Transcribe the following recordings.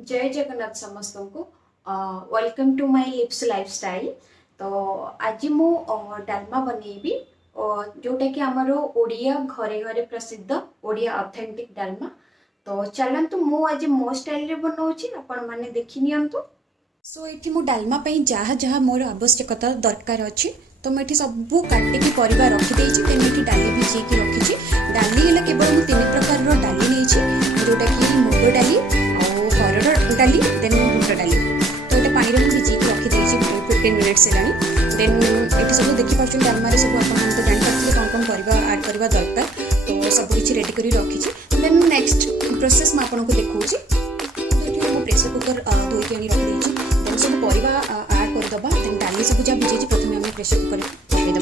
जय जगन्नाथ समस्त को welcome to my lips lifestyle. तो आज मु डालमा बनैबी जोटा कि आमर ओडिया घरे घरे प्रसिद्ध ओडिया ऑथेंटिक डालमा। तो चलतु मु आज मो स्टाइल रे बनाउची आपण माने देखि नियंतु। सो ये मु डालमा पई जहाँ जहाँ मोर आवश्यकता दरकार अच्छी तो मुझे सब काटिकी परिवा रखिदेची देन ये डाली भिजेकी रखी। डाली है केवल मुझे तीन प्रकार डाली नहीं जोटा कि मुग डाली हरड़ डाली देन बुट डाली। तो ये पानी में भिजेकी रखिदेची 15 मिनिट्स है। देन ये सब देखिए डालमारे सब आप तो जानते कौन कौन परिवा ऐड करवा दरकार तो सब किसी रेडी कर रखी। देन नेक्स्ट प्रोसेस मैं आपको देखूँ। प्रेसर कुकर धोईकी आनी रखिदेची देन सब परिवा ऐड करदे। देन डाली सब जहाँ भिजे प्रथम आम प्रेसर कुकर पकईदे।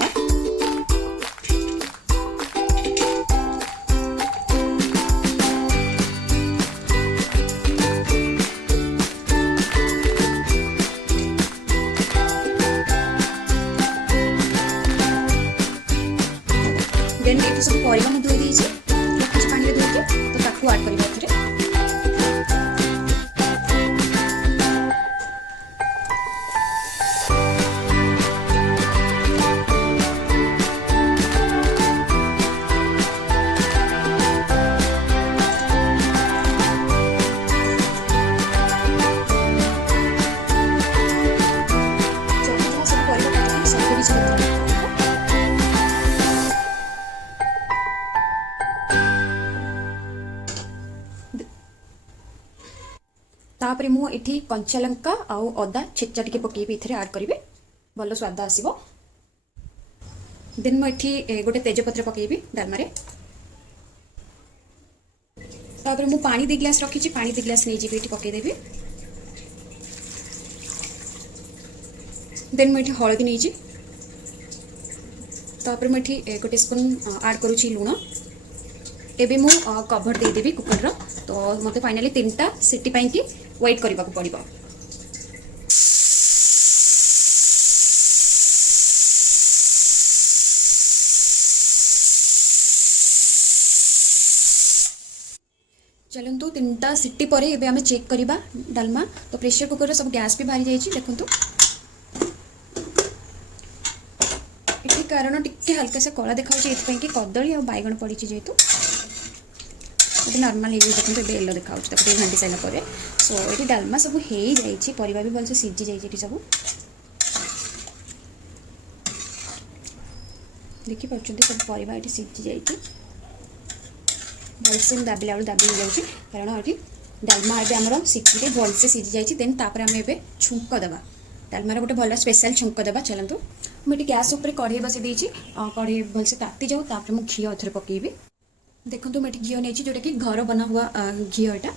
देन ये सब परिवा मैं धोई रखी पानी धोके तो ताकू ऐड करवा। तापरे मु एठी कंचा लंका आउ अदा छेचा टिके पकेबी इथरे ऐड करिवे भलो स्वाद आसीबो। देन मु एठी गोटे तेजपत्र पकेबी डालमारे। तापरे मु पानी 2 ग्लास रखी पानी 2 ग्लास नै जीबी एठी पके देबी। देन मु एठी हळदी नै जी। तापरे मु एठी गोटे स्पून ऐड करूची लूण। एबे मु कवर दे देबी कुकर रो। तो मते फाइनली 3टा सिटी पई की वेट करबा को पड़िबो। चलंतु 3टा सिटी पर एबे आमे चेक करबा डालमा। तो प्रेशर कुकर रो सब गैस भी बाहरी जाई छी देखंतु। एठी कारण टिके हल्का से कला देखाउ छी एथि पई की कदली आ बैगण पड़ी छी जेतु नॉर्मल है देखते येलो देखा घाटी सारा। सो ये डालमा सब हो जाइए परिवा भी भलसे सीझी जाइए सब देखिए सब परिवा ये सीझी जाइए भलसे दाबिला बेलू दाबी हो जाए कारण ये डालमा ए आमर सीटी भलसे सीझी जाइए। देन तापर आम ए छुंक देवा डालमार गोटे भल स्पेशल छुंक देवा। चलतु मुझे गैस उपर कढ़ई बसई देती कढ़ई भलसे ताती जाऊ तापर मुझे घी अथरे पकेबी। देखो तो मैं घी नहीं जोटा कि घर बना हुआ घी एटा।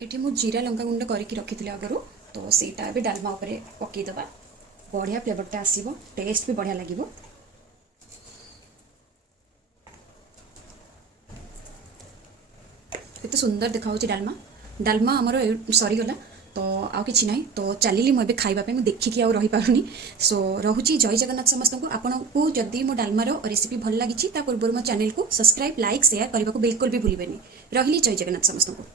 ये मुझे जीरा लंका गुंड करके रखी आगु तो सीटा भी डालमा उपरे पकईदबा बढ़िया फ्लेवरटा आसीबो टेस्ट भी बढ़िया लगे। केते सुंदर देखा डालमा डालमा आमर सरीगला तो आउ कि ना तो चलिली मुझे खावाई मुझे देखिकी आउ रही पारुनी। सो रोची जय जगन्नाथ समस्त को। आपन को जदि मो डालमार रेसिपी भल लगी पूर्व मो चैनल को सब्सक्राइब लाइक शेयर करने को बिल्कुल भी भूलिबेनी। रही जय जगन्नाथ समस्त को।